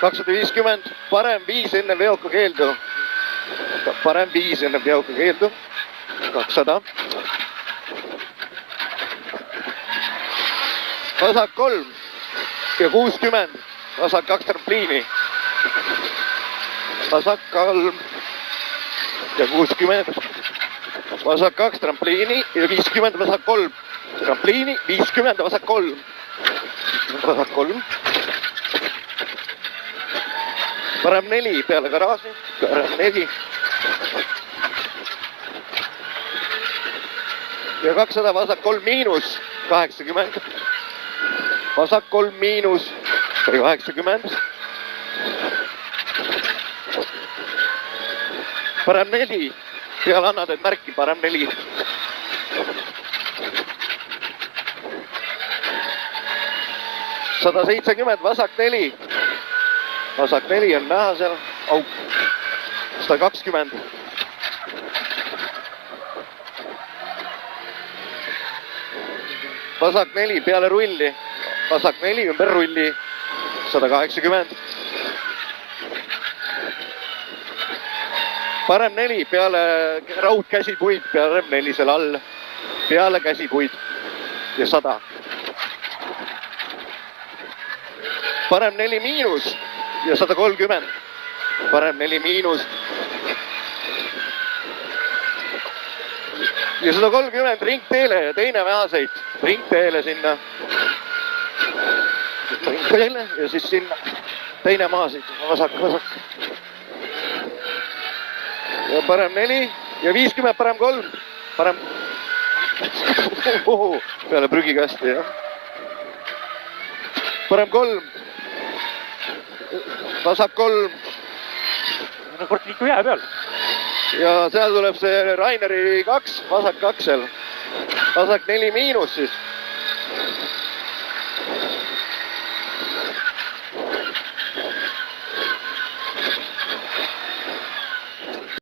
250, parem 5 enne veoka keeldu. Parem 5 enne veoka keeldu. 200. Vasak 3 ja 60. Vasak 2 trampliini. Vasak 3 ja 60. Vasak 2 trampliini ja 50 vasak 3. Trampliini 50 vasak 3. Vasak 3. Parem 4 peale garaaži. Parem 4. Ja 200 vasak 3 miinus 80. Vasak 3 miinus 80. Parem 4. Peale annad, et märki, parem 4. $170, vasak 4. Vasak 4 on näha seal. Auk. 120. Vasak 4 peale rulli. Vasak 4 ümber rulli. 180. Parem 4 peale raudkäsipuid, peale 4 seal all. Peale käsipuid. Ja 100. Parem 4 miinus ja 130. Parem 4 miinus. Ja 130 ringteele ja teine vähaseit. Ringteele sinna. Ringteele ja siis sinna. Teine maaseit. Vasak. Ja parem 4 ja 50, parem 3. Parem. Peale prügikasti, jah. Parem 3. Vasak 3. Kord liiku jää peal. Ja seal tuleb see Raineri 2, vasak 2 seal. Vasak 4 miinus siis.